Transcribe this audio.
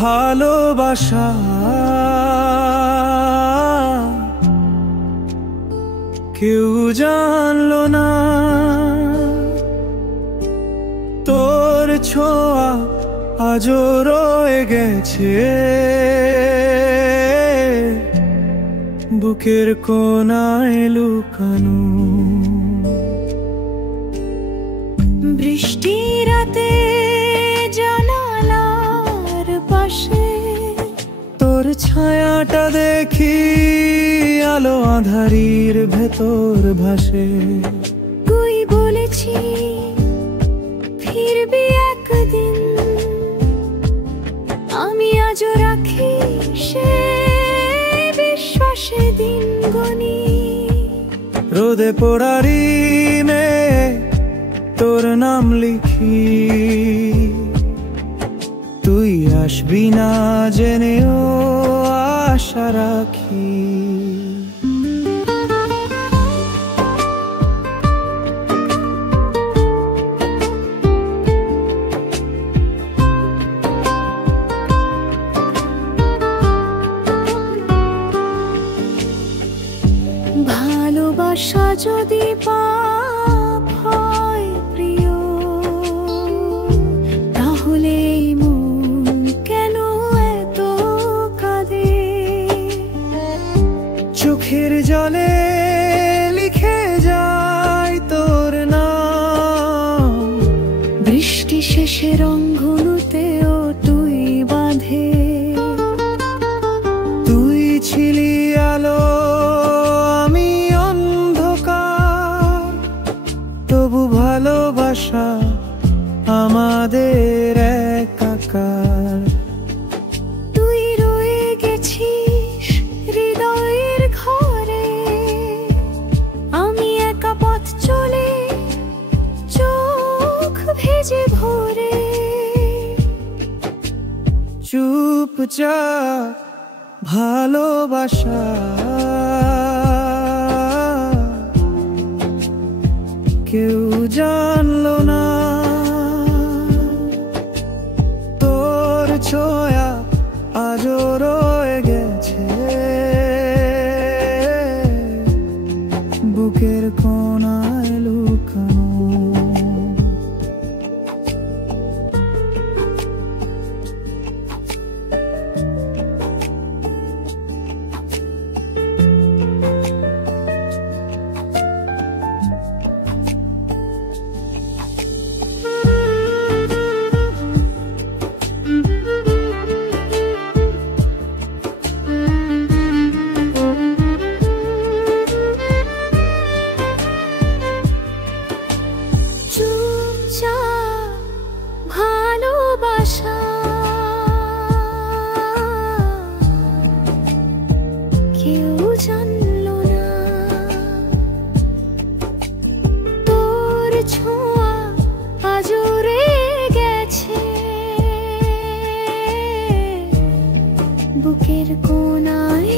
ভালোবাসা কেউ জানলো না। তোর ছোঁয়া আজও রয়ে গেছে বুকের কোনায় লুকানো। বৃষ্টি রাতে জানালার পাশে তোর ছায়াটা দেখি আলো আঁধারির ভেতর ভাসে। তুই বলেছি ফিরবি একদিন, আমি আজও রাখি সে বিশ্বাসে দিন গনি। রোদে পোড়ারি মেয়ে তোর নাম লিখি, তুই আসবি না জেনেও আশা রাখি। ভালোবাসা যদি পাপ হয় প্রিয়, তাহলে এই মন কেন এত কাঁদে? চোখের জলে লিখে যায় তোর নাম, বৃষ্টি শেষে রংধনুতেও তুই বাঁধে। তুই ছিলি আলো আমি অন্ধকার, তবু ভালোবাসা আমাদের একাকার। তুই রয়ে গেছিস হৃদয়ের ঘরে, আমি একা পথ চলে চোখ ভেজে ভরে। চুপচাপ ভালোবাসা কেউ জানলো না। তোর ছোঁয়া আজও রয়ে গেছে বুকের কোনায় লুকানো। ভালোবাসা কেউ জানলো না, তোর ছোঁয়া আজও রয়ে গেছে বুকের কোনায়।